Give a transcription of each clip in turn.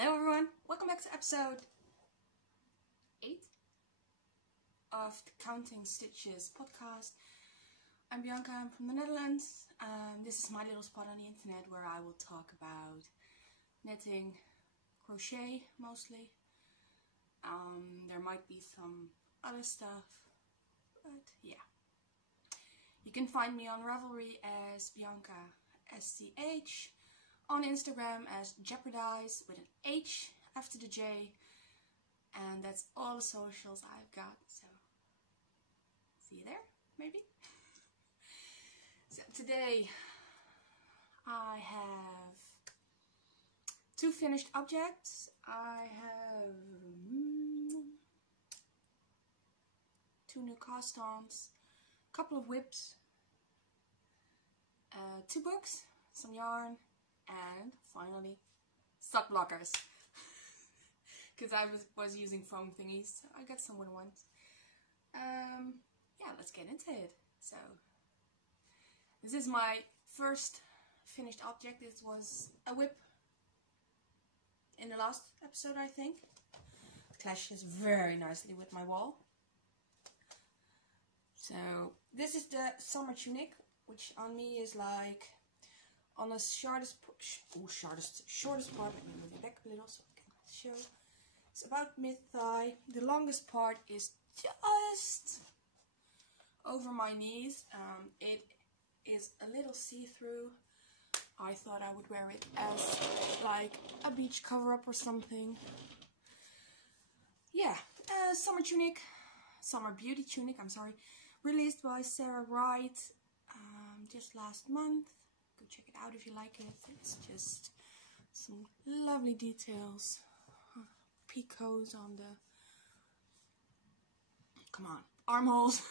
Hello everyone, welcome back to episode 8 of the Counting Stitches podcast. I'm Bianca, I'm from the Netherlands. This is my little spot on the internet where I will talk about knitting, crochet mostly. There might be some other stuff, but yeah. You can find me on Ravelry as Bianca STH. On Instagram as Jeopardize with an H after the J, and that's all the socials I've got, so see you there, maybe? So today I have 2 finished objects. I have 2 new cast-ons, a couple of whips, 2 books, some yarn, and finally, sock blockers. Because I was using foam thingies, so I got someone once. Yeah, let's get into it. So, this is my first finished object. This was a whip in the last episode, I think. It clashes very nicely with my wall. So, this is the summer tunic, which on me is like on the shortest part. Let me move it back a little so I can show. It's about mid-thigh. The longest part is just over my knees. It is a little see-through. I thought I would wear it as like a beach cover-up or something. Yeah, summer tunic, summer beauty tunic, I'm sorry, released by Sarah Wright just last month. Go check it out if you like it. It's just some lovely details, picots on the, come on, armholes.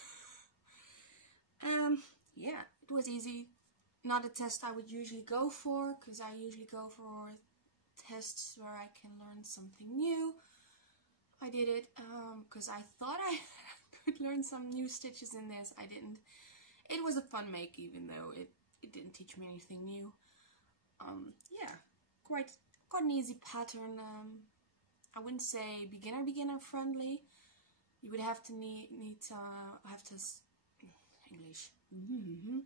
Yeah, it was easy. Not a test I would usually go for, because I usually go for tests where I can learn something new. I did it because I thought I could learn some new stitches in this. I didn't. It was a fun make, even though it didn't teach me anything new. Yeah, quite an easy pattern. I wouldn't say beginner friendly. You would have to English. You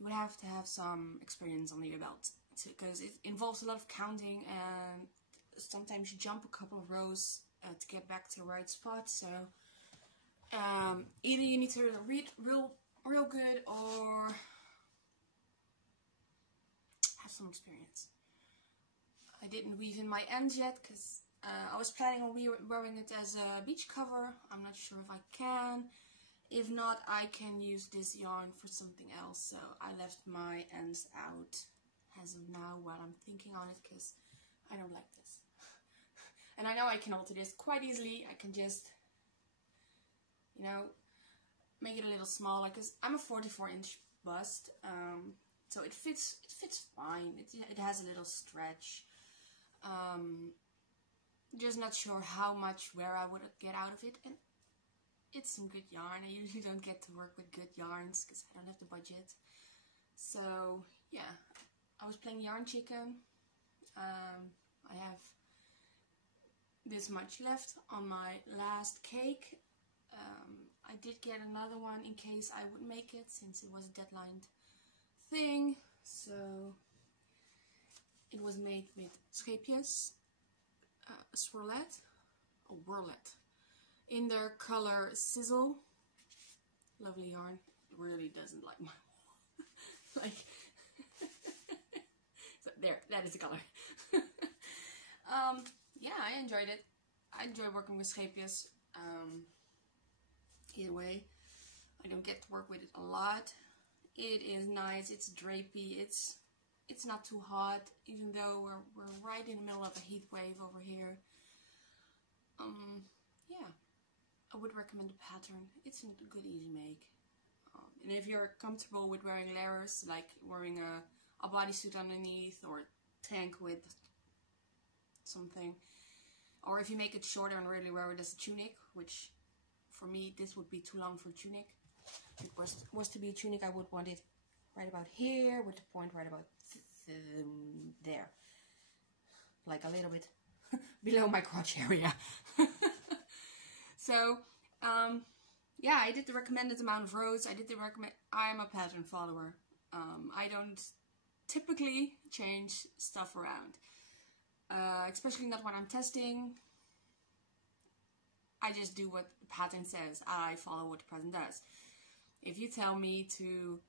would have to have some experience under your belt, because it involves a lot of counting, and sometimes you jump a couple of rows to get back to the right spot. So either you need to read real good or have some experience. I didn't weave in my ends yet because I was planning on wearing it as a beach cover. I'm not sure if I can. If not, I can use this yarn for something else. So I left my ends out as of now while I'm thinking on it, because I don't like this. And I know I can alter this quite easily. I can just, you know, make it a little smaller, because I'm a 44-inch bust, so it fits fine. It has a little stretch. Just not sure how much wear I would get out of it, and it's some good yarn. I usually don't get to work with good yarns because I don't have the budget. So yeah, I was playing Yarn Chicken. I have this much left on my last cake. I did get another one in case I would make it, since it was a deadlined thing. So it was made with Scapious, swirlette, or whirlette, in their color Sizzle. Lovely yarn. It really doesn't like my wall. Like, so there, that is the color. Yeah, I enjoyed it. I enjoy working with Scapious. Either way, I don't get to work with it a lot. It is nice. It's drapey. It's not too hot, even though we're right in the middle of a heat wave over here. Yeah, I would recommend the pattern. It's a good, easy make. And if you're comfortable with wearing layers, like wearing a bodysuit underneath, or a tank with something, or if you make it shorter and really wear it as a tunic, which for me this would be too long for a tunic. If it was to be a tunic, I would want it right about here, with the point right about there. like a little bit below my crotch area. So, yeah, I did the recommended amount of rows. I'm a pattern follower. I don't typically change stuff around. Especially not when I'm testing. I just do what the pattern says. I follow what the pattern does. If you tell me to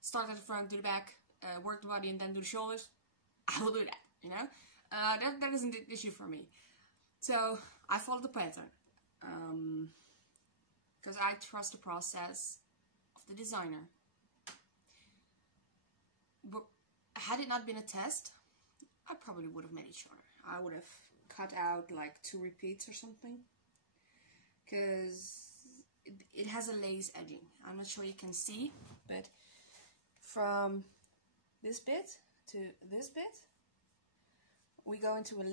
start at the front, do the back, work the body and then do the shoulders, I will do that, you know. That isn't the issue for me. So I follow the pattern because I trust the process of the designer. But had it not been a test, I probably would have made it shorter. I would have cut out like 2 repeats or something, because it has a lace edging. I'm not sure you can see, but from this bit to this bit, we go into a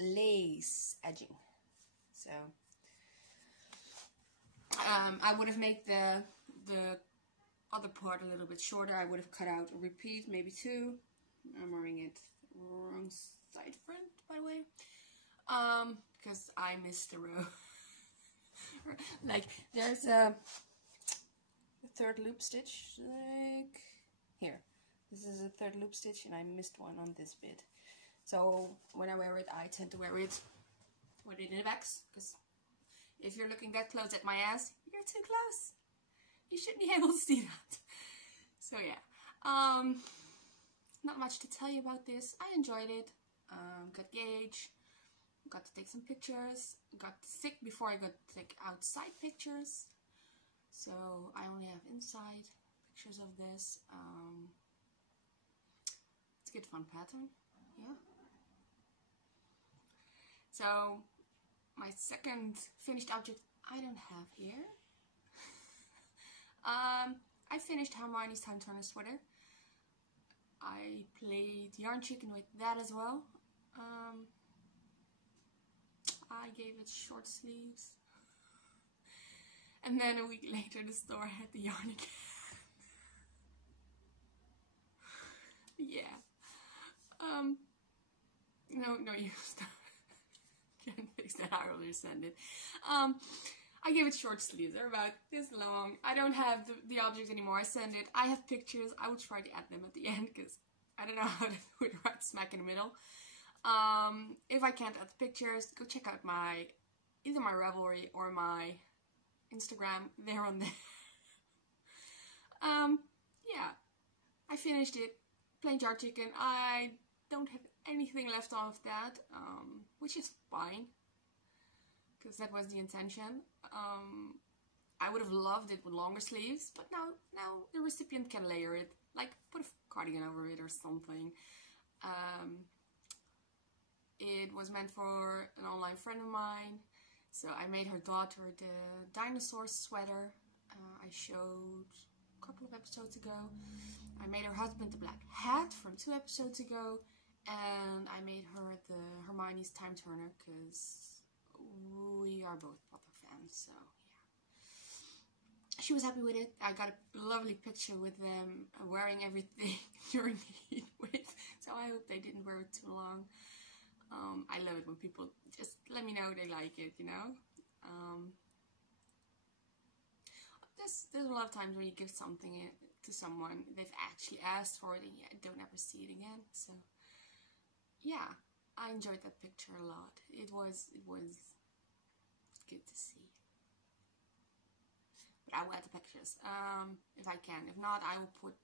lace edging. So I would have made the other part a little bit shorter. I would have cut out a repeat, maybe 2. I'm wearing it wrong side front, by the way, because I missed the row. Like, there's a 3rd loop stitch, like here. This is a 3rd loop stitch, and I missed one on this bit. So when I wear it, I tend to wear it with it in the backs, because if you're looking that close at my ass, you're too close. You shouldn't be able to see that. So yeah, not much to tell you about this. I enjoyed it. Got gauge, got to take some pictures, got sick before I got to take outside pictures. So I only have inside pictures of this. It's a good fun pattern, yeah. So my second finished object I don't have here. I finished Hermione's Time Turner sweater. I played Yarn Chicken with that as well. I gave it short sleeves. And then a week later the store had the yarn again. Yeah. No, you stop. Can't fix that. I will resend it. I gave it short sleeves. They're about this long. I don't have the object anymore. I send it. I have pictures. I will try to add them at the end because I don't know how to do it right smack in the middle. If I can't add the pictures, go check out either my Ravelry or my Instagram. They're on there. Yeah, I finished it. Plain jar chicken. I don't have anything left of that, which is fine, because that was the intention. I would have loved it with longer sleeves, but now the recipient can layer it, like put a cardigan over it or something. It was meant for an online friend of mine, so I made her daughter the dinosaur sweater. I showed a couple of episodes ago. I made her husband the black hat from 2 episodes ago, and I made her the Hermione's Time Turner because we are both Potter fans, so yeah. She was happy with it. I got a lovely picture with them wearing everything during the heat wave, so I hope they didn't wear it too long. I love it when people just let me know they like it, you know. There's a lot of times when you give something to someone, they've actually asked for it and you don't ever see it again. So yeah, I enjoyed that picture a lot. It was good to see. But I will add the pictures if I can. If not, I will put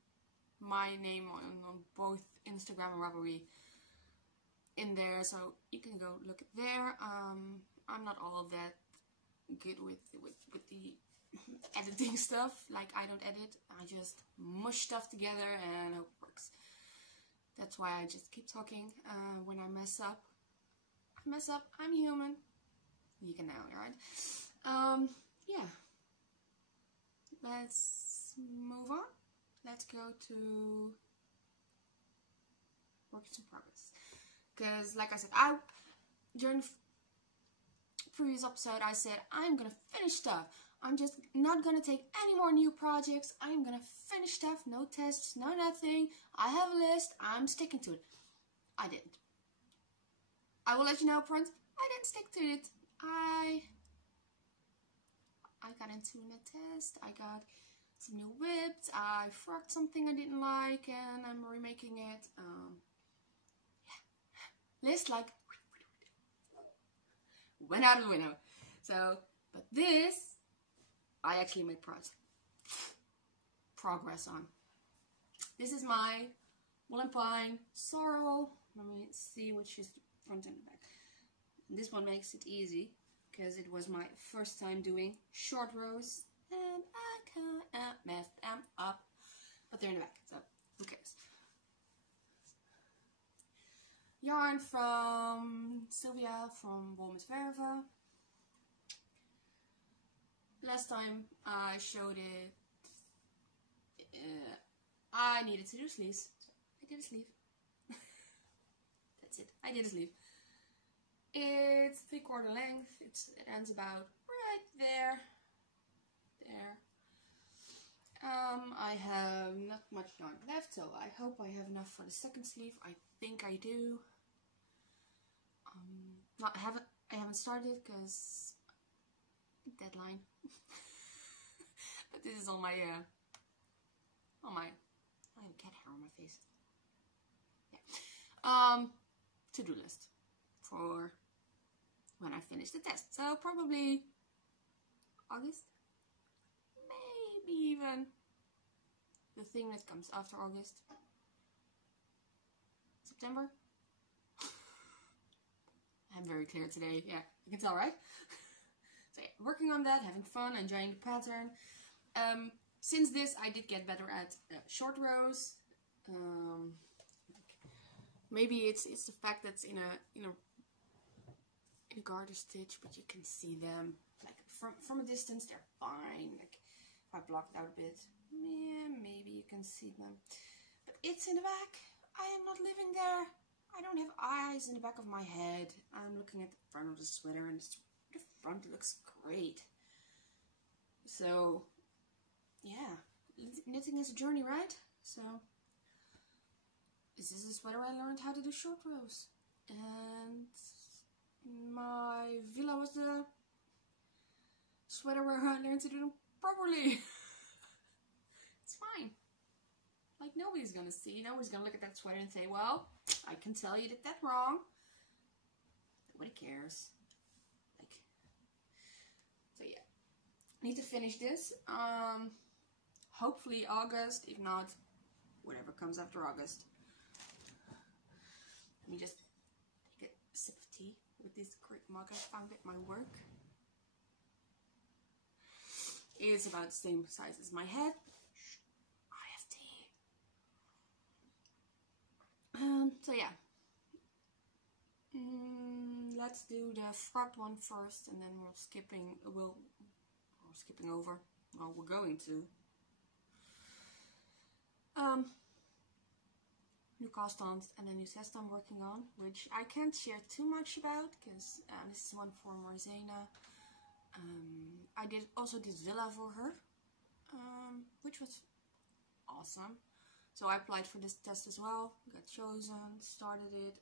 my name on both Instagram and Ravelry in there, so you can go look at there. I'm not all of that good with the editing stuff. Like, I don't edit, I just mush stuff together and hope it works. That's why I just keep talking. When I mess up, I'm human. You can know, right? Yeah. Let's move on. Let's go to works in progress. Because, like I said, during the previous episode, I said I'm gonna finish stuff. I'm just not gonna take any more new projects. I'm gonna finish stuff, no tests, no nothing. I have a list, I'm sticking to it. I didn't. I will let you know upfront, I didn't stick to it. I got into a test, I got some new whips, I frocked something I didn't like and I'm remaking it. Yeah. List like went out of the window. So, but this I actually made progress on. This is my Woolen Pine Sorrel. Let me see which is the front and the back. This one makes it easy because it was my first time doing short rows and I can't mess them up. But they're in the back, so who cares? Yarn from Sylvia from Wolmer's Verve. Last time I showed it, I needed to do sleeves. So I did a sleeve. That's it. I did a sleeve. It's 3/4 length. It ends about right there. I have not much yarn left, so I hope I have enough for the second sleeve. I think I do. I haven't started because deadline. But this is on my I have cat hair on my face. Yeah. To-do list for when I finish the test. So probably August, maybe even the thing that comes after August, September. I'm very clear today. Yeah, you can tell, right? So yeah, working on that, having fun, enjoying the pattern. Since this, I did get better at short rows. Maybe it's the fact that it's in a garter stitch, but you can see them like from a distance. They're fine. Like if I block it out a bit, yeah, maybe you can see them. But it's in the back. I am not living there. I don't have eyes in the back of my head. I'm looking at the front of the sweater, and the front looks great. So yeah, knitting is a journey, right? So this is a sweater I learned how to do short rows, and my villa was the sweater where I learned to do them properly. It's fine. Like nobody's gonna see, nobody's gonna look at that sweater and say, well, I can tell you did that wrong. Nobody cares. Like, so yeah, I need to finish this. Hopefully August, if not, whatever comes after August. Let me just take a sip of tea with this great mug I found at my work. It's about the same size as my head. I have tea. So yeah. Let's do the frocked one first, and then we're skipping over. Well, we're going to. New cast-ons and a new cast I'm working on, which I can't share too much about because this is one for Marzena. I also did Villa for her, which was awesome. So I applied for this test as well, got chosen, started it.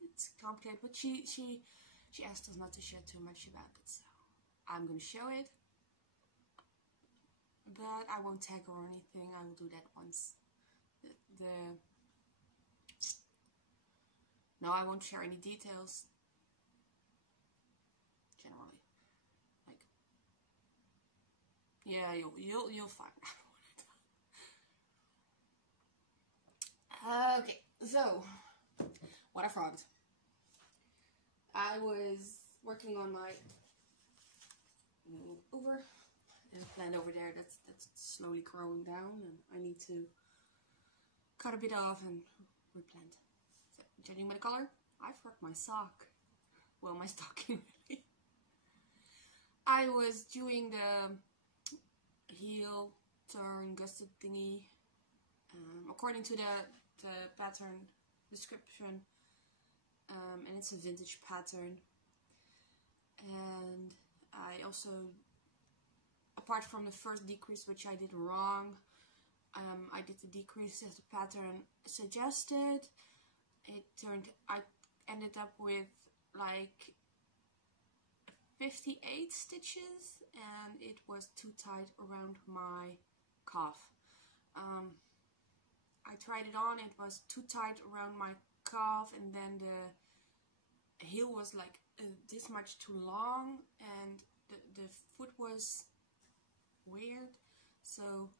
It's complicated, but she asked us not to share too much about it, so I'm gonna show it. But I won't tag her or anything. I will do that once. No, I won't share any details. Generally, like, yeah, you'll find out. Okay, so what I frogged. I was working on my over. There's a plant over there that's slowly growing down, and I need to cut a bit off and replant. So, judging by the color, I frogged my sock. Well, my stocking really. I was doing the heel turn gusset thingy according to the pattern description, and it's a vintage pattern. And I also, apart from the first decrease which I did wrong, I did the decrease as the pattern suggested. I ended up with like 58 stitches, and it was too tight around my calf. I tried it on, it was too tight around my calf, and then the heel was like this much too long, and the foot was weird. So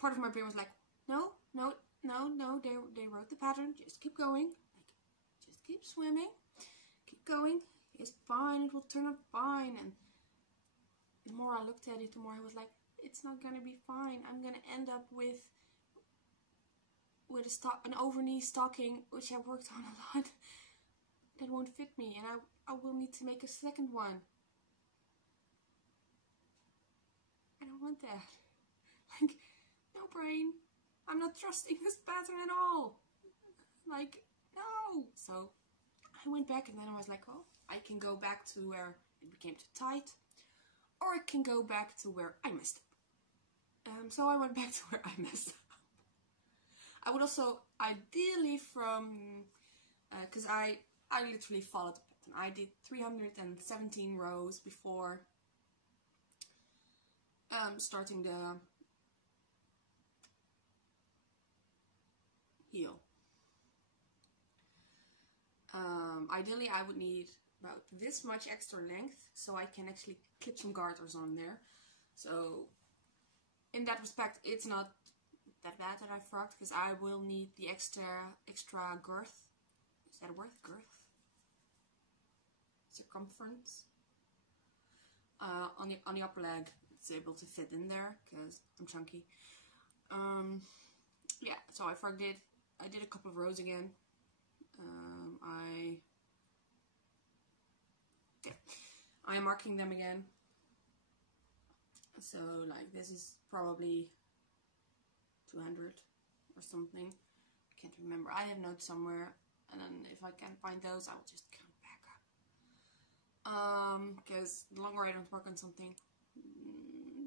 part of my brain was like, no, they wrote the pattern, just keep going, like, just keep swimming, keep going, it's fine, it will turn out fine. And the more I looked at it, the more I was like, it's not gonna be fine. I'm gonna end up with an over-knee stocking, which I worked on a lot, that won't fit me, and I will need to make a second one. I don't want that. Like, no, brain, I'm not trusting this pattern at all. Like, no. So I went back, and then I was like, oh, I can go back to where it became too tight, or I can go back to where I messed up. So I went back to where I messed up. I would also ideally because I literally followed the pattern. I did 317 rows before starting the heel. Ideally I would need about this much extra length so I can actually clip some garters on there. So in that respect, it's not that bad that I frogged, because I will need the extra girth. Is that a word? Girth? Circumference. On the upper leg, it's able to fit in there because I'm chunky. Yeah, so I frogged it. I did a couple of rows again. I am marking them again. So like this is probably 200 or something. I can't remember. I have notes somewhere, and then if I can't find those, I will just count back up. Because the longer I don't work on something,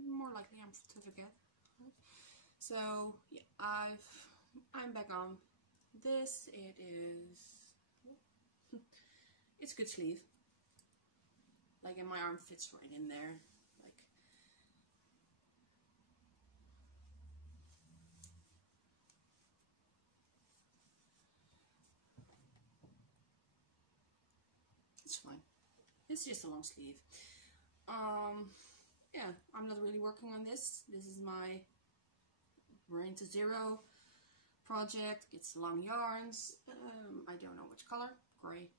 more likely I'm to forget. So yeah, I'm back on this. It is it's a good sleeve. Like, and my arm fits right in there. Like, it's fine. It's just a long sleeve. Yeah, I'm not really working on this. This is my Rain to Zero project. It's long yarns. I don't know which color. Gray.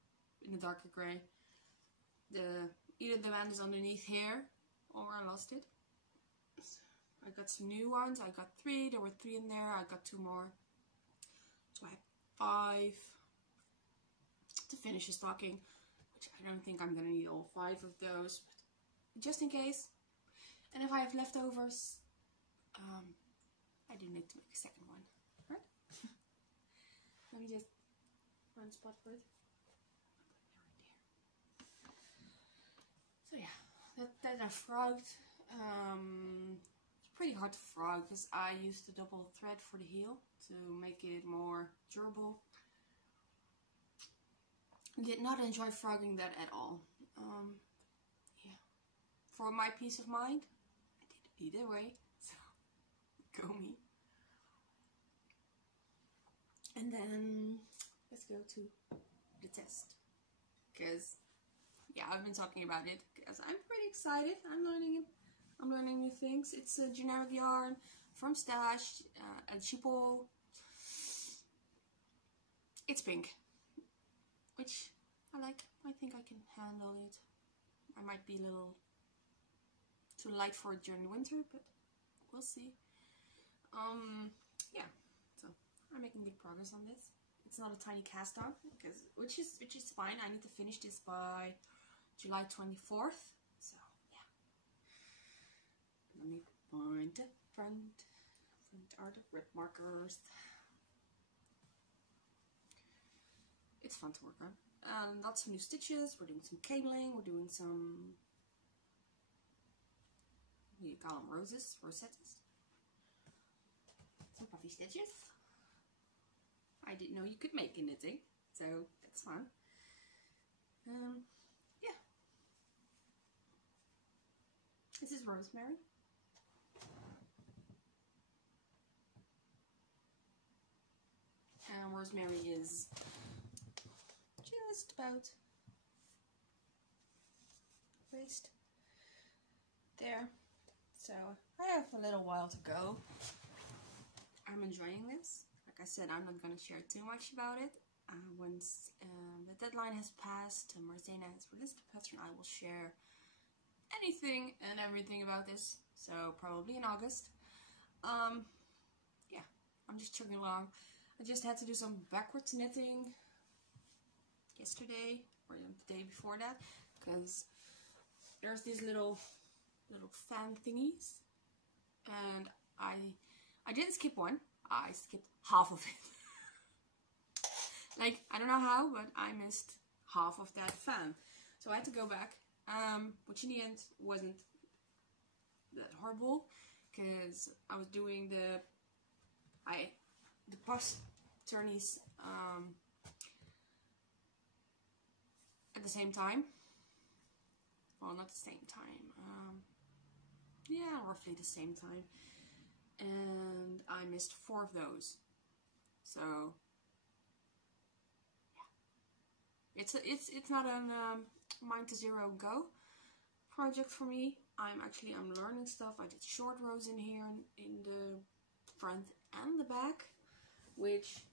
In a darker gray. Either the band is underneath here, or I lost it. I got some new ones. I got 3. There were 3 in there. I got 2 more. So I have 5 to finish a stocking, which I don't think I'm gonna need all 5 of those, but just in case. And if I have leftovers, I do need to make a second one. Right? Let me just run spot for it. So yeah, that I frogged. It's pretty hard to frog because I used the double thread for the heel to make it more durable. Did not enjoy frogging that at all. Yeah, for my peace of mind, I did it either way. So go me. And then let's go to the test, because yeah, I've been talking about it because I'm pretty excited. I'm learning new things. It's a generic yarn from Stash, and Sheeple. It's pink, which I like. I think I can handle it. I might be a little too light for it during the winter, but we'll see. Yeah, so I'm making good progress on this. It's not a tiny cast on, because which is fine. I need to finish this by July 24th. So yeah. Let me find the front are the rip markers. It's fun to work on. lots of new stitches. We're doing some cabling. We're doing some, what do you call them, rosettes. Some puffy stitches. I didn't know you could make a knitting, so that's fun. Yeah. This is rosemary. And rosemary is just about waist there. So I have a little while to go. I'm enjoying this. Like I said, I'm not going to share too much about it. Once the deadline has passed and Marzena has released the pattern, I will share anything and everything about this. So probably in August. Yeah, I'm just chugging along. I just had to do some backwards knitting yesterday or the day before that, because there's these little fan thingies, and I didn't skip one. I skipped half of it. Like, I don't know how, but I missed half of that fan. So I had to go back, which in the end wasn't that horrible, because I was doing the post turnies at the same time. Well, not the same time. Yeah, roughly the same time. And I missed 4 of those. So yeah, it's not a mine to zero go project for me. I'm learning stuff. I did short rows in here in the front and the back, which,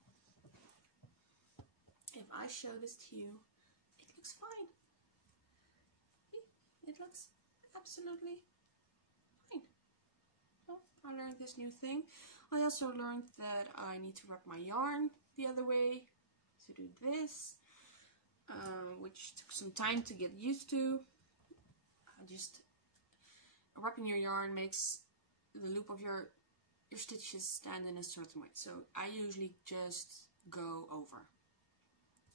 if I show this to you, it looks fine. It looks absolutely fine. So I learned this new thing. I also learned that I need to wrap my yarn the other way to do this, which took some time to get used to. Wrapping your yarn makes the loop of your stitches stand in a certain way. So I usually just go over.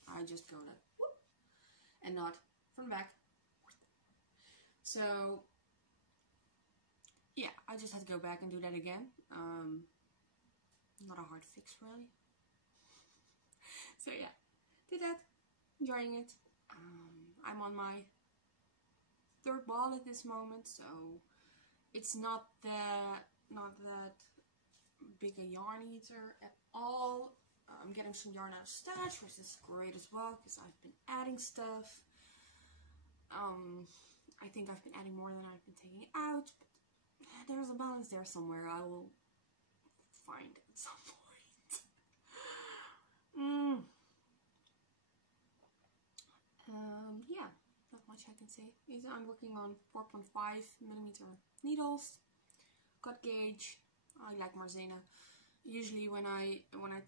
I just go like whoop, and not from the back. So yeah, I just had to go back and do that again. Not a hard fix, really. So yeah, did that, enjoying it. I'm on my 3rd ball at this moment, so it's not that big a yarn eater at all. I'm getting some yarn out of stash, which is great as well, because I've been adding stuff. I think I've been adding more than I've been taking out, but there's a balance there somewhere. I will find it at some point. Yeah, not much I can say. I'm working on 4.5mm needles, cut gauge. I like Marzena. Usually when I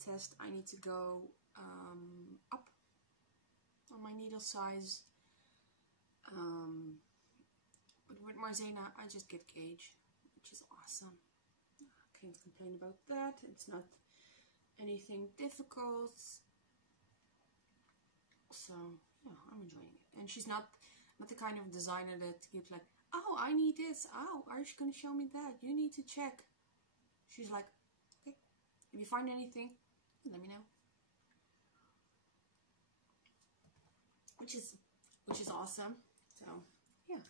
test, I need to go up on my needle size. But with Marzena, I just get gauge, which is awesome. Can't complain about that. It's not anything difficult. So yeah, I'm enjoying it. And she's not the kind of designer that gives like, oh, I need this. Oh, are you going to show me that? You need to check. She's like, okay, if you find anything, let me know. Which is awesome. So yeah.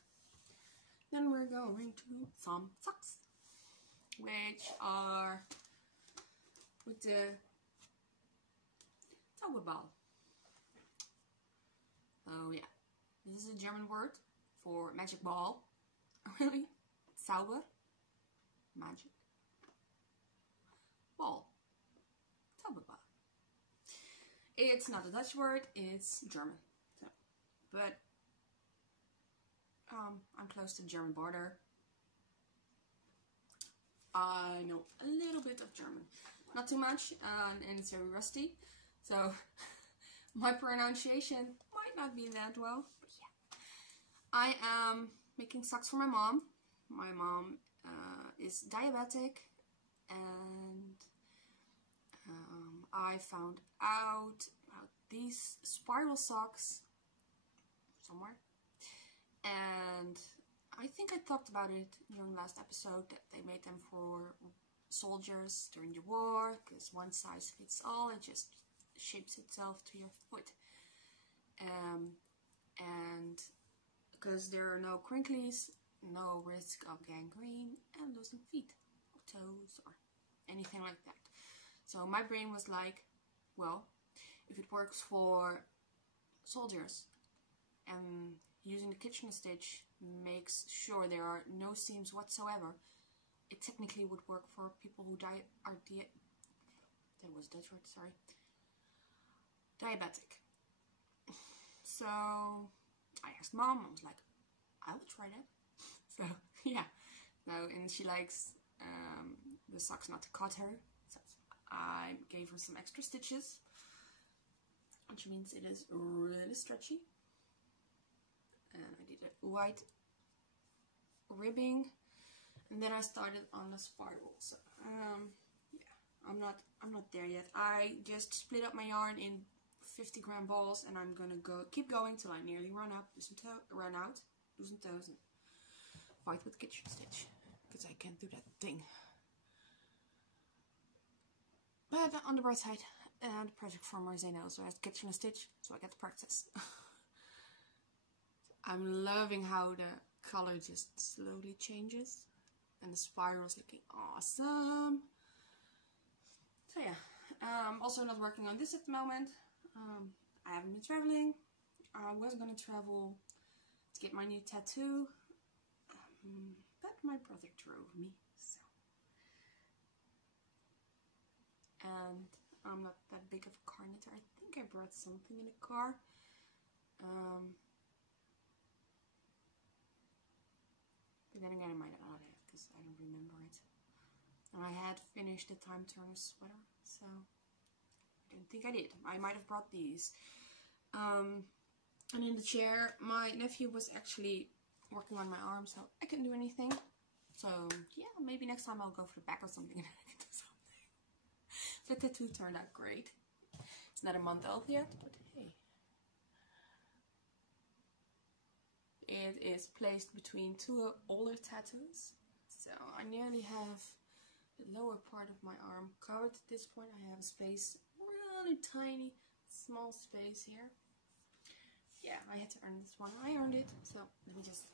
Then we're going to some socks, which are with the Zauberball. Oh yeah, this is a German word for magic ball. Really? Zauber, magic, ball, Zauberball. It's not a Dutch word, it's German. So, but I'm close to the German border. I know a little bit of German, not too much, and it's very rusty. So my pronunciation might not be that well, but yeah. I am making socks for my mom. My mom is diabetic, and I found out about these spiral socks somewhere, and I think I talked about it during the last episode that they made them for soldiers during the war, because one size fits all, it just shapes itself to your foot. And because there are no crinklies, no risk of gangrene and losing feet or toes or anything like that. So my brain was like, well, if it works for soldiers and using the Kitchener stitch makes sure there are no seams whatsoever, it technically would work for people who diabetic. So I asked Mom, I was like, I will try that. So yeah, no, and she likes the socks not to cut her, so I gave her some extra stitches, which means it is really stretchy. And I did a white ribbing, and then I started on the spiral. So yeah, I'm not there yet. I just split up my yarn in 50-gram balls, and I'm gonna keep going till I nearly run out, do some toes, and fight with Kitchen stitch, because I can't do that thing. But on the bright side, the project for Marzena also has Kitchen stitch, so I get to practice. I'm loving how the color just slowly changes, and the spiral is looking awesome. So yeah, also not working on this at the moment. I haven't been traveling. I was gonna travel to get my new tattoo, but my brother drove me, so. And I'm not that big of a car knitter. I think I brought something in the car. But then again, I might not have, because I don't remember it. And I had finished the timeturner sweater, so I don't think I did. I might have brought these. And in the chair, my nephew was actually working on my arm, so I couldn't do anything. So yeah, maybe next time I'll go for the back or something and I can do something. The tattoo turned out great. It's not a month old yet, but hey. It is placed between two older tattoos. So I nearly have the lower part of my arm covered at this point. I have a space, really tiny, small space here. Yeah, I had to earn this one. I earned it, so let me just...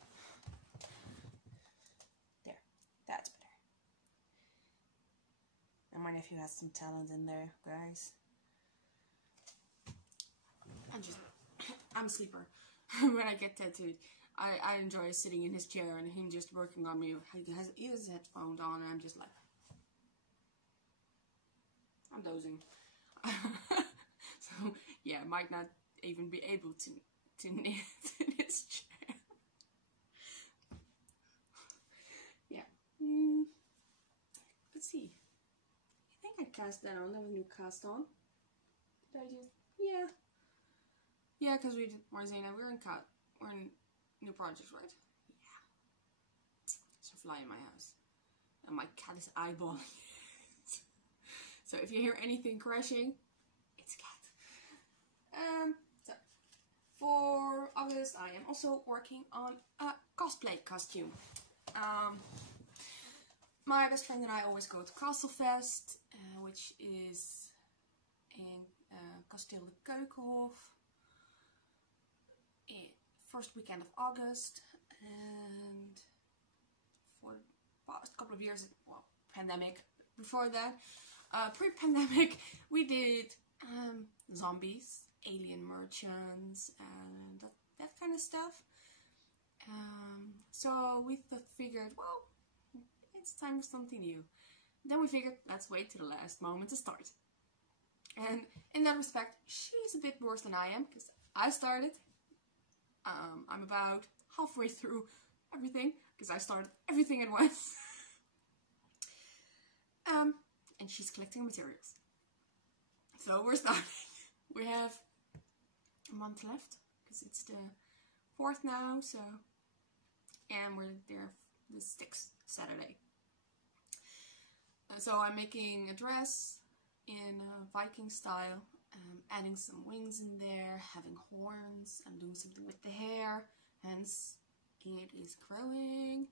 There, that's better. And my nephew has some talent in there, guys. I'm a sleeper when I get tattooed. I enjoy sitting in his chair and him just working on me. He has his headphones on and I'm just like... I'm dozing. So, yeah, I might not even be able to knit in his chair. Yeah. Let's see. I think I cast that on. I have a new cast on. Did I do? Yeah. Yeah, because we did Marzena. We're in new projects, right? Yeah. There's a fly in my house. And my cat is eyeballing it. So if you hear anything crashing, it's a cat. So for August, I am also working on a cosplay costume. My best friend and I always go to Castlefest, which is in Kasteel de Keukenhof. First weekend of August, and for the past couple of years, well, pandemic, before that, pre-pandemic, we did zombies, alien merchants, and that kind of stuff. So we figured, well, it's time for something new. Then we figured, let's wait to the last moment to start. And in that respect, she's a bit worse than I am, because I started. I'm about halfway through everything, because I started everything at once. And she's collecting materials. So we're starting. We have a month left, because it's the 4th now, so... And we're there the 6th Saturday. So I'm making a dress in Viking style, adding some wings in there, having horns. I'm doing something with the hair, hence it is growing.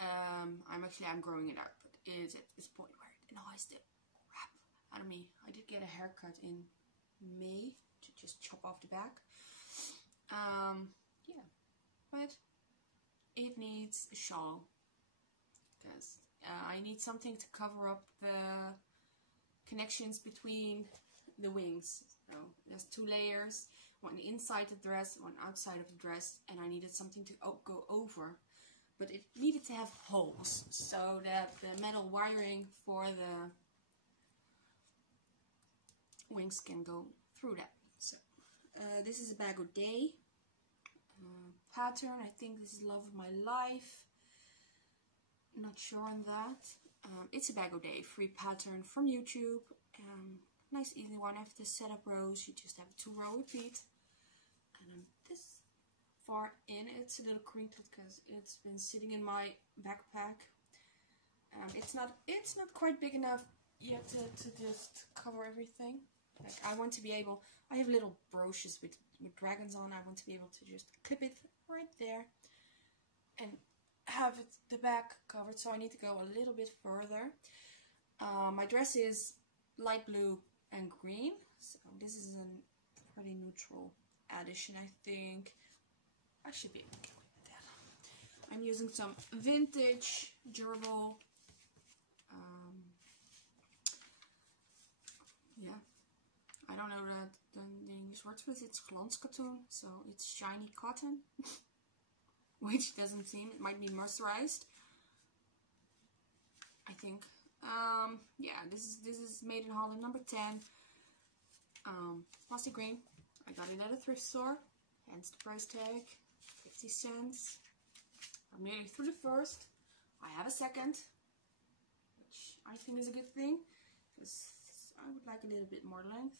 I'm growing it out, but it's at this point where it annoys the crap out of me. I did get a haircut in May to just chop off the back. Yeah, but it needs a shawl because I need something to cover up the connections between the wings. So there's 2 layers, one inside the dress, one outside of the dress, and I needed something to go over. But it needed to have holes so that the metal wiring for the wings can go through that. So this is a bag of day pattern. I think this is Love of My Life. Not sure on that. It's a bag of day free pattern from YouTube. Nice easy one. After the setup rows, you just have a 2-row repeat. And I'm this far in. It's a little crinkled because it's been sitting in my backpack. It's not quite big enough yet to just cover everything. Like I want to be able, I have little brooches with dragons on. I want to be able to just clip it right there and have it, the back covered. So I need to go a little bit further. My dress is light blue and green. So this is a pretty neutral addition, I think. I should be okay with that. I'm using some vintage, durable, yeah, I don't know the English words for it. It's glanskatoen, so it's shiny cotton, which doesn't seem, it might be mercerized, I think. Yeah, this is made in Holland, number 10, plastic green. I got it at a thrift store, hence the price tag. 50 cents. I'm nearly through the first. I have a second, which I think is a good thing because I would like a little bit more length.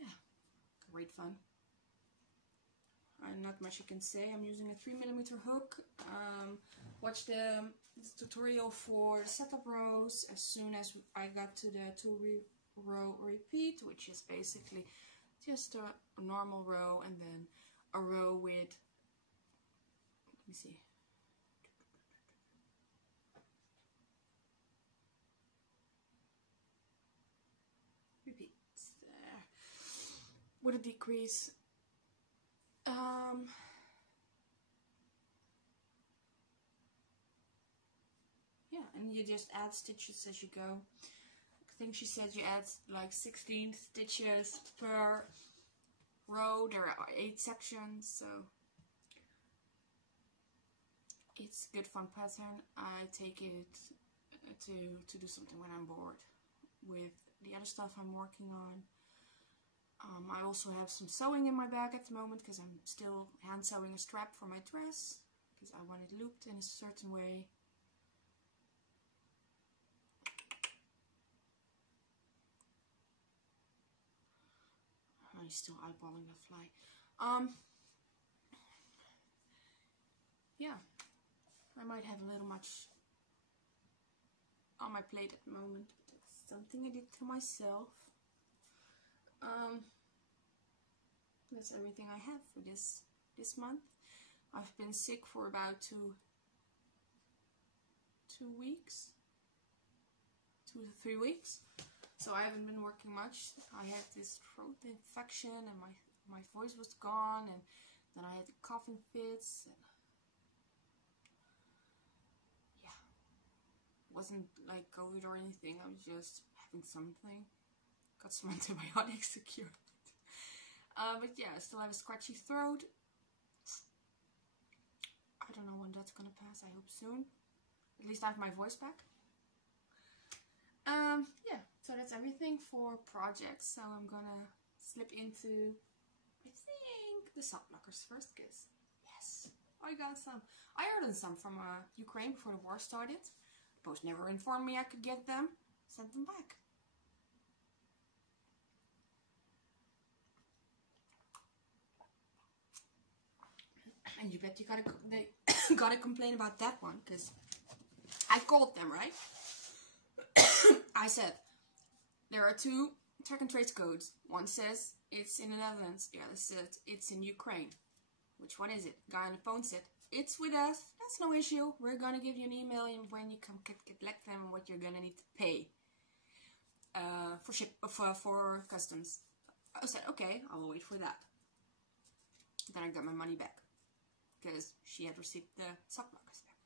Yeah, great fun. Not much you can say. I'm using a 3mm hook. Watch the tutorial for the setup rows as soon as I got to the 2-row repeat, which is basically just a normal row and then a row with, let me see, repeats there with a decrease. Yeah, and you just add stitches as you go. I think she said you add like 16 stitches per row. There are 8 sections, so it's a good fun pattern. I take it to do something when I'm bored with the other stuff I'm working on. I also have some sewing in my bag at the moment because I'm still hand sewing a strap for my dress because I want it looped in a certain way. I'm still eyeballing that fly. Yeah, I might have a little much on my plate at the moment. It's something I did to myself. That's everything I have for this month. I've been sick for about two weeks, 2 to 3 weeks. So I haven't been working much. I had this throat infection and my voice was gone, and then I had the coughing fits. And yeah, it wasn't like COVID or anything. I was just having something. Got some antibiotics secured. But yeah, I still have a scratchy throat. I don't know when that's gonna pass. I hope soon. At least I have my voice back. Yeah, so that's everything for projects. So I'm gonna slip into, I think, the sock blockers first, because yes, I got some. I ordered some from Ukraine before the war started. The post never informed me I could get them. Sent them back. And you bet you gotta complain about that one, because I called them, right? I said, there are two track and trace codes. One says it's in the Netherlands, the other says it's in Ukraine. Which one is it? Guy on the phone said, it's with us. That's no issue. We're gonna give you an email and when you come collect them, what you're gonna need to pay for customs. I said, okay, I will wait for that. Then I got my money back because she had received the sock blockers back.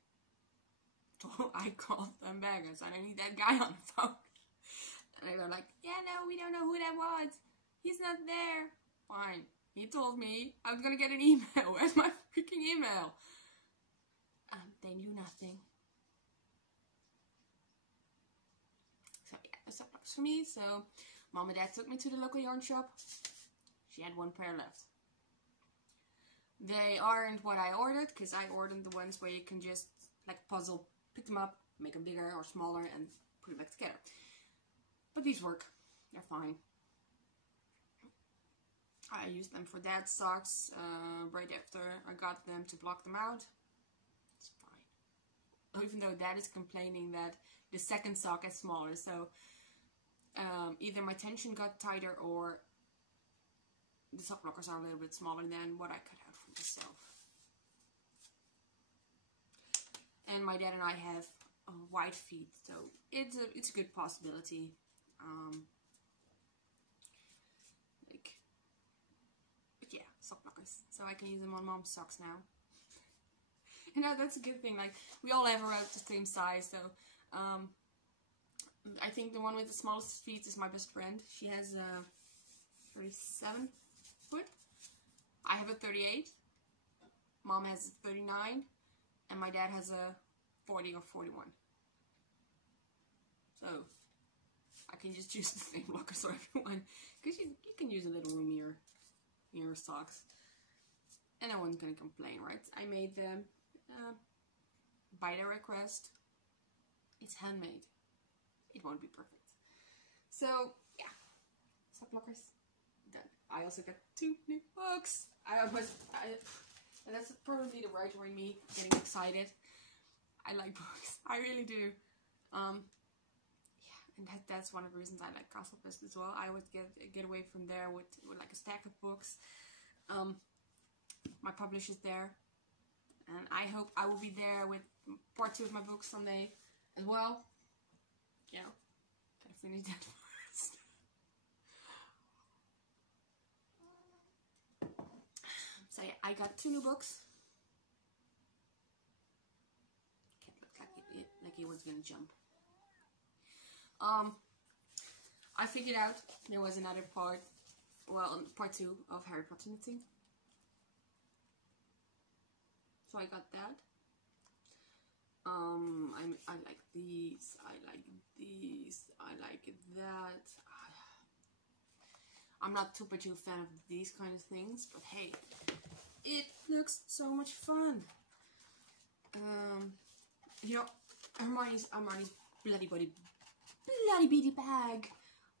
So I called them back and said, I need that guy on the phone. And they were like, yeah, no, we don't know who that was. He's not there. Fine. He told me I was gonna get an email. Where's my freaking email? They knew nothing. So yeah, that's sock blockers for me. So Mom and Dad took me to the local yarn shop. She had one pair left. They aren't what I ordered, because I ordered the ones where you can just, like puzzle, pick them up, make them bigger or smaller, and put it back together. But these work. They're fine. I used them for Dad's socks right after I got them to block them out. It's fine. Even though Dad is complaining that the second sock is smaller, so either my tension got tighter or the sock blockers are a little bit smaller than what I cut out for myself. And my dad and I have wide feet, so it's a good possibility. But yeah, sock blockers. So I can use them on Mom's socks now. You know, that's a good thing. Like, we all have around the same size, so I think the one with the smallest feet is my best friend. She has 37 foot. I have a 38. Mom has a 39. And my dad has a 40 or 41. So I can just use the same blockers for everyone. Because you can use a little roomier your socks. And no one's going to complain, right? I made them by their request. It's handmade. It won't be perfect. So, yeah. Sock blockers. Done. I also got 2 new books. And that's probably the writer in me getting excited. I like books. I really do. Yeah, and that's one of the reasons I like Castle Fest as well. I would get away from there with like a stack of books. My publisher's there. And I hope I will be there with part 2 of my books someday as well. Yeah, gotta finish that first. So yeah, I got 2 new books. Can't look like he was gonna jump. I figured out there was another part, well, part 2 of Harry Potter knitting. So I got that. I like these, I like these, I like that. I'm not too much of a fan of these kind of things, but hey, it looks so much fun. You know, Hermione's bloody beady bag.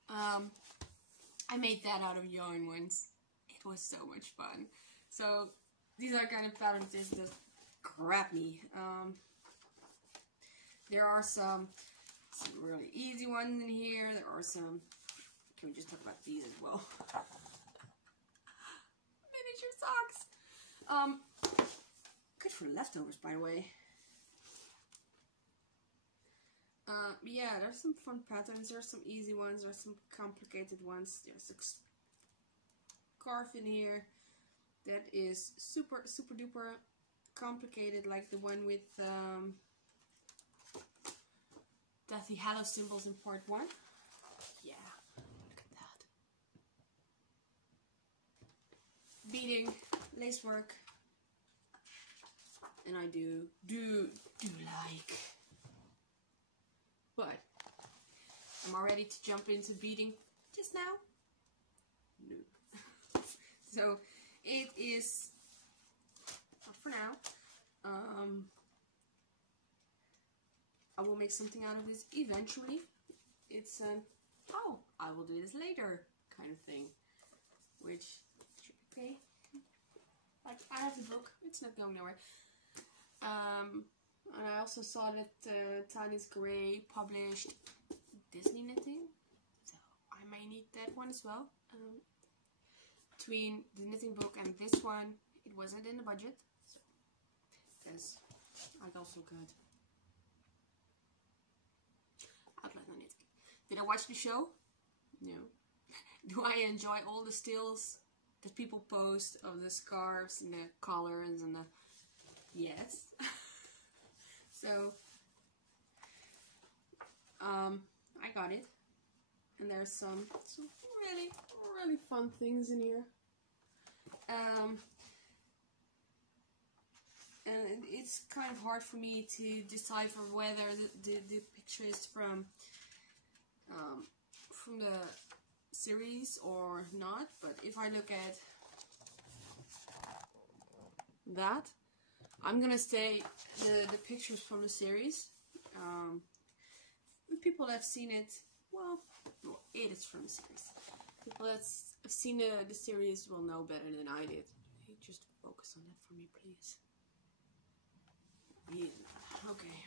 I made that out of yarn once. It was so much fun. So these are kind of patterns that just grab me. There are some really easy ones in here. There are some. Can we just talk about these as well? Miniature socks. Good for leftovers, by the way. Yeah, there's some fun patterns. There's some easy ones. There's some complicated ones. There's a scarf in here that is super duper complicated, like the one with Deathly Hallows symbols in part 1. Yeah, look at that. Beading, lace work, and I do like. But am I ready to jump into beading just now? No. So it is not for now. I will make something out of this eventually. It's an oh, I will do this later kind of thing, which should be okay. Like, I have the book, it's not going nowhere. And I also saw that Tiny's Gray published Disney knitting, so I need that one as well. Between the knitting book and this one, it wasn't in the budget. So, because I also got outline on it. Did I watch the show? No. Do I enjoy all the stills that people post of the scarves and the collars and the... Yes. So, I got it. And there's some really, really fun things in here. And it's kind of hard for me to decipher whether the picture is from the series or not. But if I look at that, I'm gonna say the pictures from the series. People that have seen it, well, it is from the series. People that have seen the series will know better than I did. Hey, just focus on that for me, please. Yeah, okay.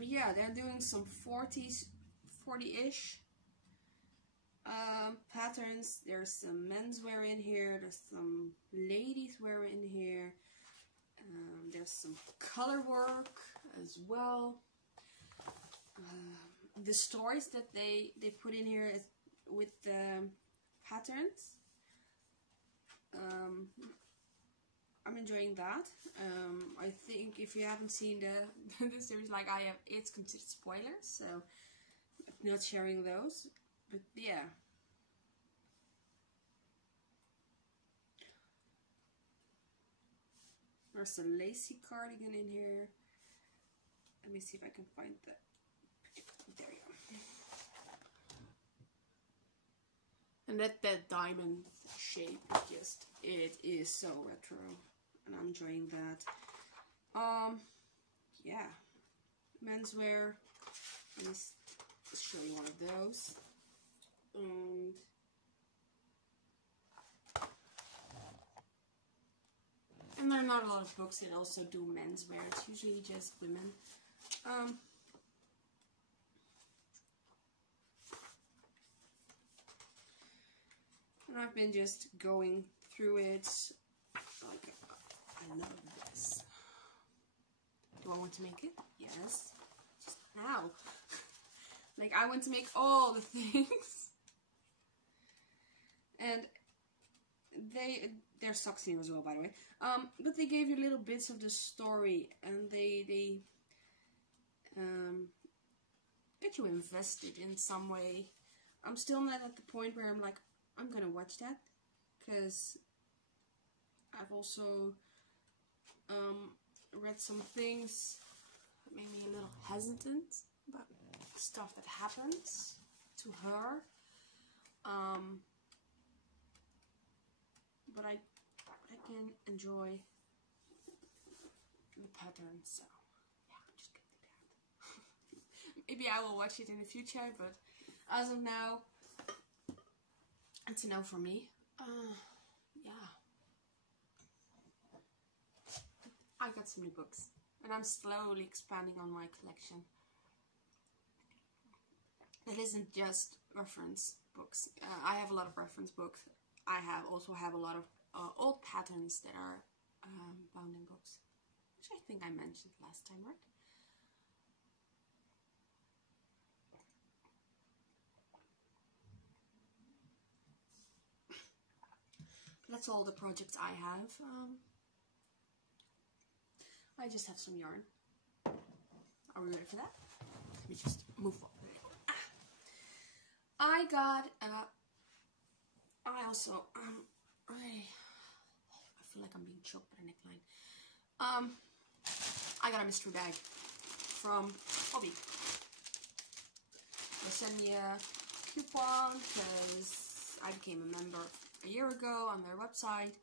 Yeah, they're doing some 40-ish patterns. There's some menswear in here. There's some ladies wear in here. There's some color work as well. The stories that they put in here is with the patterns. I'm enjoying that. I think if you haven't seen the series like I have, it's considered spoilers, so I'm not sharing those. But yeah. There's a lacy cardigan in here. Let me see if I can find the picture. There you go. And that diamond shape, it is so retro. And I'm enjoying that. Yeah. Menswear. Let me show you one of those. And there are not a lot of books that also do menswear. It's usually just women. And I've been just going through it. Like, I love this. Do I want to make it? Yes. Just now. Like, I want to make all the things. And there's socks here as well, by the way. But they gave you little bits of the story, and they get you invested in some way. I'm still not at the point where I'm like, I'm gonna watch that, because I've also read some things that made me a little hesitant about stuff that happens to her. But I can enjoy the pattern, so yeah, I'm just gonna do that. Maybe I will watch it in the future, but as of now, it's a no for me. Yeah. I got some new books, and I'm slowly expanding on my collection. It isn't just reference books. I have a lot of reference books. I also have a lot of old patterns that are bound in books, which I think I mentioned last time, right? That's all the projects I have. I just have some yarn. Are we ready for that? Let me just move forward. I got I also I feel like I'm being choked by the neckline. I got a mystery bag from Hobby. They sent me a coupon because I became a member a year ago on their website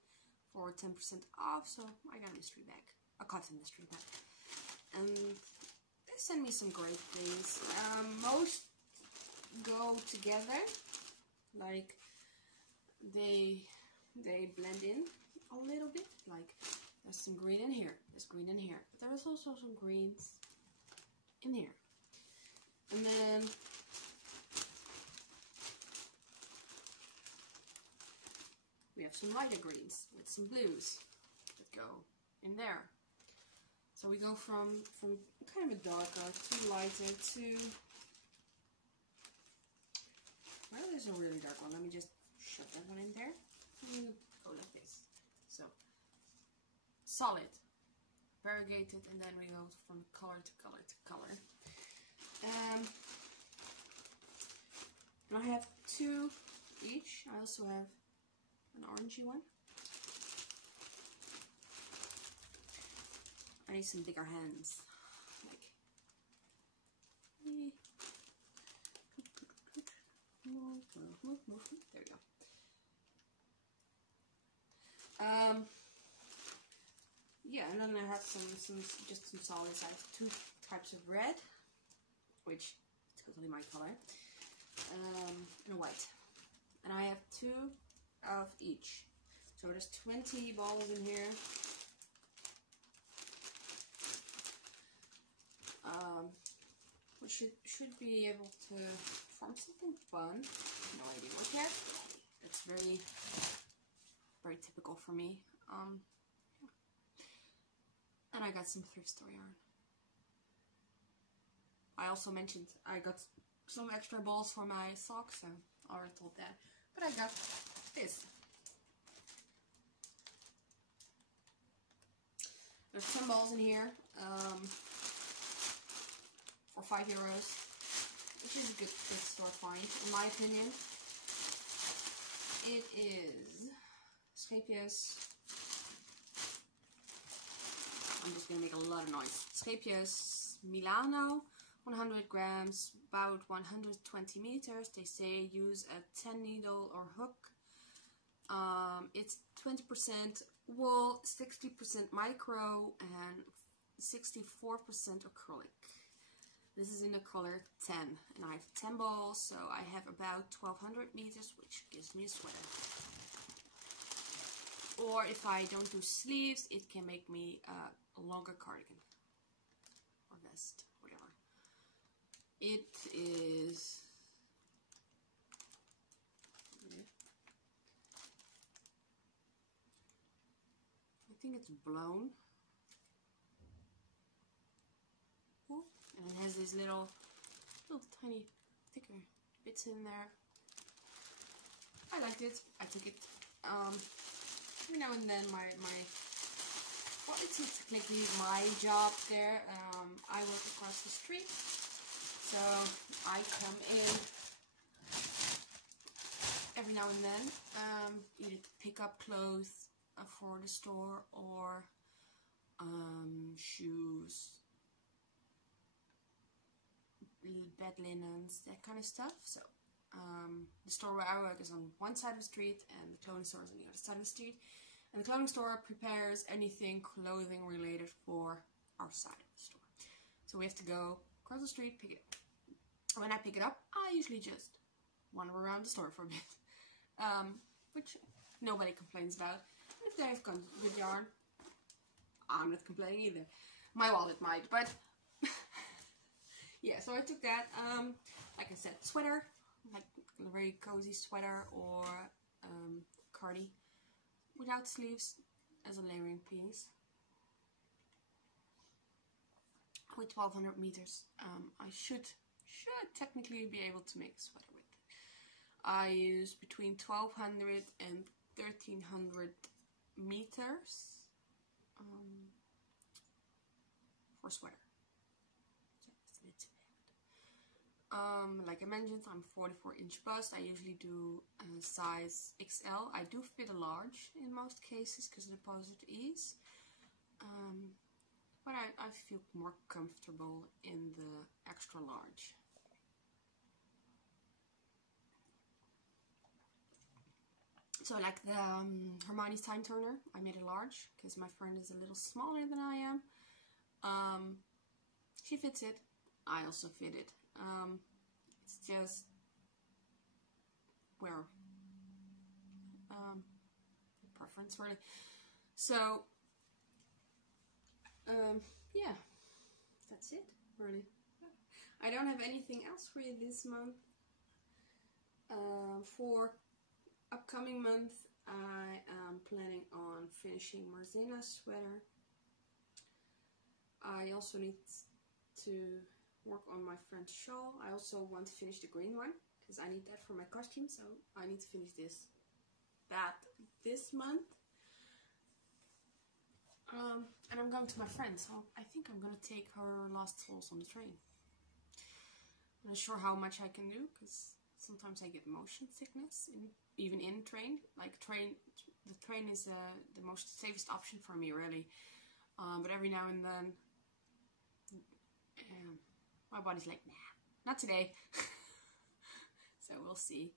for 10% off, so I got a mystery bag, a cotton mystery bag. And they sent me some great things. Most go together, like they blend in a little bit. Like there's some green in here, there's green in here, but there's also some greens in here. And then some lighter greens with some blues that go in there. So we go from kind of a darker to lighter to, well, there's a really dark one. Let me just shove that one in there. And go like this. So solid, variegated, and then we go from color to color to color. And I have 2 each. I also have an orangey one. I need some bigger hands. Like, there we go. Yeah, and then I have just some solid sides. 2 types of red, which is totally my color, and white. And I have 2 of each. So there's 20 balls in here. Which should be able to form something fun. No idea what yet. That's very, very typical for me. Yeah. And I got some thrift store yarn. I also mentioned I got some extra balls for my socks, so I already told that. But I got this. There's 10 balls in here. For €5, which is a good store find, in my opinion. It is Scapious. I'm just gonna make a lot of noise. Scapious Milano, 100 grams, about 120 meters. They say use a 10 needle or hook. It's 20% wool, 60% micro, and 64% acrylic. This is in the color 10, and I have 10 balls, so I have about 1200 meters, which gives me a sweater. Or if I don't do sleeves, it can make me a longer cardigan or vest, whatever. It is, I think it's blown. And it has these little tiny thicker bits in there. I liked it. I took it. Every now and then well, it's not technically my job there. I work across the street, so I come in every now and then, either to pick up clothes for the store or shoes, bed linens, that kind of stuff. So the store where I work is on one side of the street and the clothing store is on the other side of the street, and the clothing store prepares anything clothing related for our side of the store. So we have to go across the street, pick it up. When I pick it up, I usually just wander around the store for a bit, which nobody complains about. And if they have good yarn, I'm not complaining either. My wallet might, but yeah, so I took that, like I said, sweater, like a very cozy sweater or cardi without sleeves as a layering piece. With 1200 meters, I should technically be able to make a sweater with. I use between 1200 and 1300 meters for sweater. Like I mentioned, I'm 44-inch bust. I usually do size XL. I do fit a large in most cases because of the positive ease. But I feel more comfortable in the extra large. So like the Hermione's time turner, I made a large because my friend is a little smaller than I am. She fits it. I also fit it. It's just where preference really. So yeah, that's it really. I don't have anything else for you this month. For upcoming month, I am planning on finishing Marzina's sweater. I also need to work on my friend's shawl. I also want to finish the green one because I need that for my costume, so I need to finish that this month. And I'm going to my friend, so I think I'm gonna take her last souls on the train. I'm not sure how much I can do because sometimes I get motion sickness, even in train. Like the train is the most safest option for me, really. But every now and then, my body's like, nah, not today. So we'll see.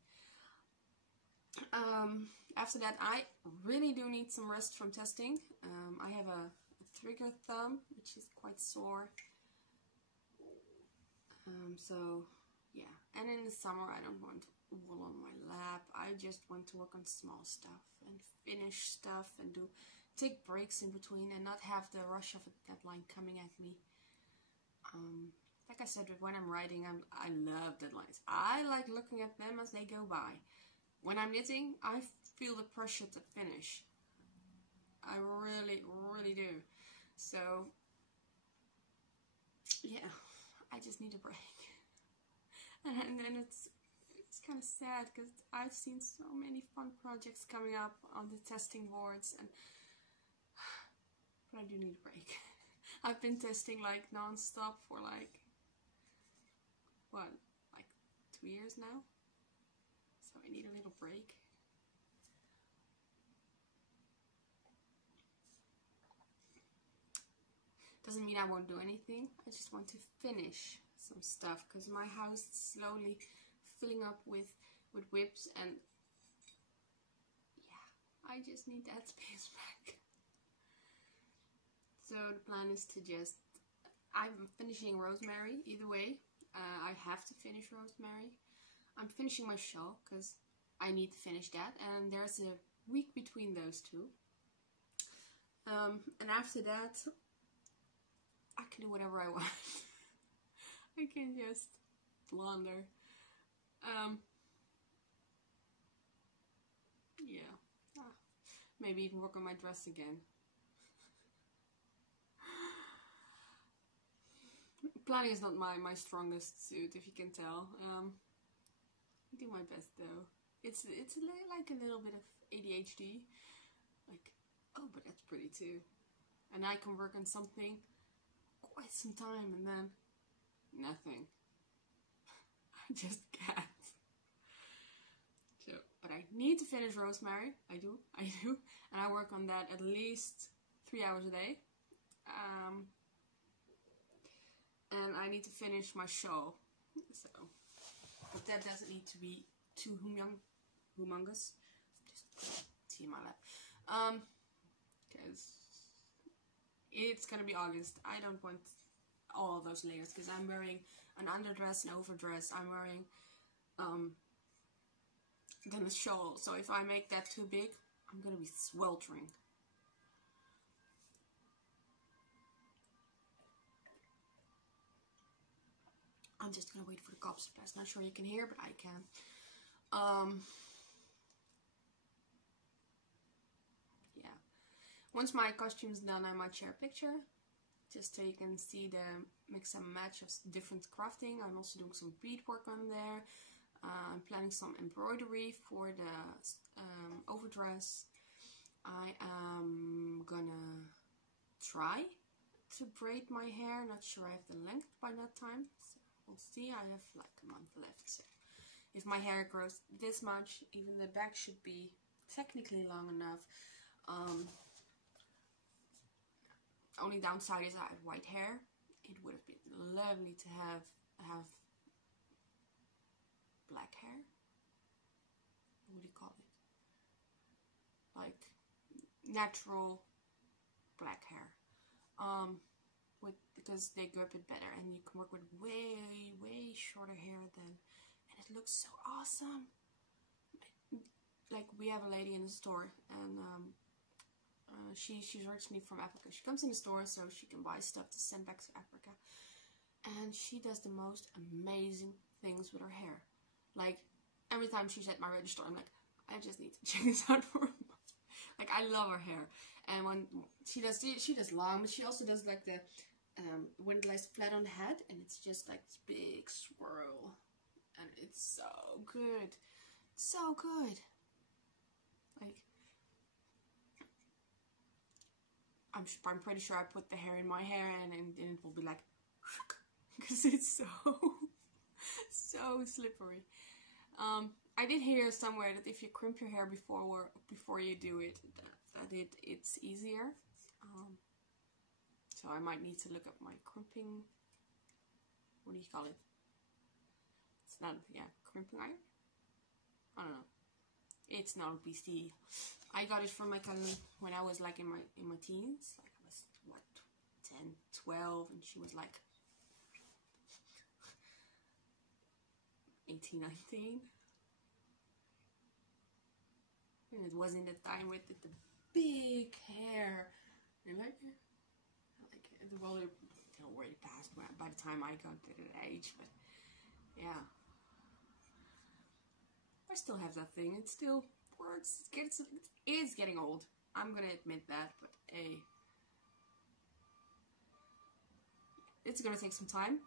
After that, I really do need some rest from testing. I have a trigger thumb, which is quite sore. So yeah, and in the summer I don't want wool on my lap. I just want to work on small stuff and finish stuff and take breaks in between and not have the rush of a deadline coming at me. Like I said, when I'm writing, I love deadlines. I like looking at them as they go by. When I'm knitting, I feel the pressure to finish. I really, really do. So yeah, I just need a break. And then it's kind of sad because I've seen so many fun projects coming up on the testing boards, but I do need a break. I've been testing like non-stop for like 2 years now, so I need a little break. Doesn't mean I won't do anything. I just want to finish some stuff because my house is slowly filling up with whips, and yeah, I just need that space back. So the plan is to I'm finishing Rosemary either way. I have to finish Rosemary. I'm finishing my shawl because I need to finish that, and there's a week between those two. And after that, I can do whatever I want. I can just blunder. Yeah. Maybe even work on my dress again. Planning is not my strongest suit, if you can tell. I do my best though. It's like a little bit of ADHD. Like, oh, but that's pretty too. And I can work on something quite some time and then nothing. I just can't. So, but I need to finish Rosemary. I do. And I work on that at least 3 hours a day. And I need to finish my shawl. So, but that doesn't need to be too humongous. Just tea in my lap. Because it's gonna be August. I don't want all of those layers because I'm wearing an underdress, an overdress. I'm wearing then a shawl. So if I make that too big, I'm gonna be sweltering. I'm just gonna wait for the cops to pass. Not sure you can hear, but I can. Yeah. Once my costume's done, I might share a picture, just so you can see the mix and match of different crafting. I'm also doing some beadwork on there. I'm planning some embroidery for the overdress. I am gonna try to braid my hair. Not sure I have the length by that time. So we'll see. I have like a month left. So if my hair grows this much, even the back should be technically long enough. Only downside is I have white hair. It would have been lovely to have black hair. What do you call it? Like natural black hair. Because they grip it better, and you can work with way shorter hair then, and it looks so awesome. Like, we have a lady in the store, and she's originally from Africa. She comes in the store so she can buy stuff to send back to Africa, and she does the most amazing things with her hair. Like, every time she's at my register, I'm like, I just need to check this out for a month. Like, I love her hair. And when she does long, but she also does like the, when it lies flat on the head, and it's just like this big swirl. And it's so good. So good. Like, I'm pretty sure I put the hair in my hair, and it will be like, because it's so slippery. I did hear somewhere that if you crimp your hair before you do it, it's easier. So I might need to look up my crimping. What do you call it? It's not, yeah, crimping iron. I don't know. It's not a BC. I got it from my cousin when I was like in my teens. Like I was what, 10, 12, and she was like 18, 19. And it was in the time with the big hair. And like well, it already passed by the time I got to that age, but yeah. I still have that thing. It still works. It's getting old. I'm gonna admit that, but hey, it's gonna take some time.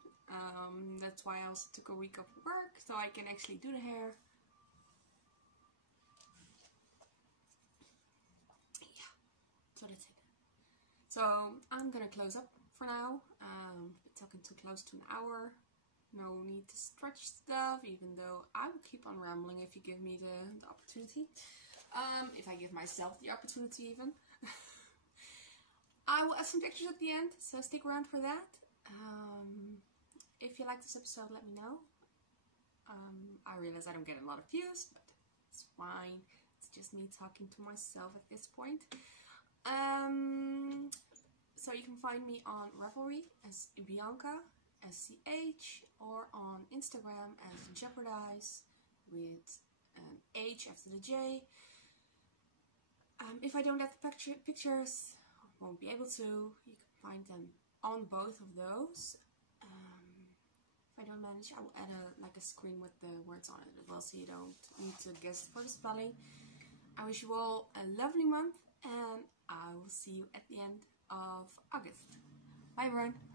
That's why I also took a week off work, so I can actually do the hair. Yeah, so that's it. So I'm gonna close up for now. Been talking too close to an hour. No need to stretch stuff, even though I will keep on rambling if you give me the opportunity. If I give myself the opportunity even. I will add some pictures at the end, so stick around for that. If you like this episode, let me know. I realize I don't get a lot of views, but it's fine. It's just me talking to myself at this point. So you can find me on Ravelry as Bianca, SCH, or on Instagram as Jeopardize with an H after the J. If I don't have the pictures, I won't be able to. You can find them on both of those. If I don't manage, I will add a screen with the words on it as well, so you don't need to guess for the spelling. I wish you all a lovely month, and I will see you at the end of August. Bye everyone!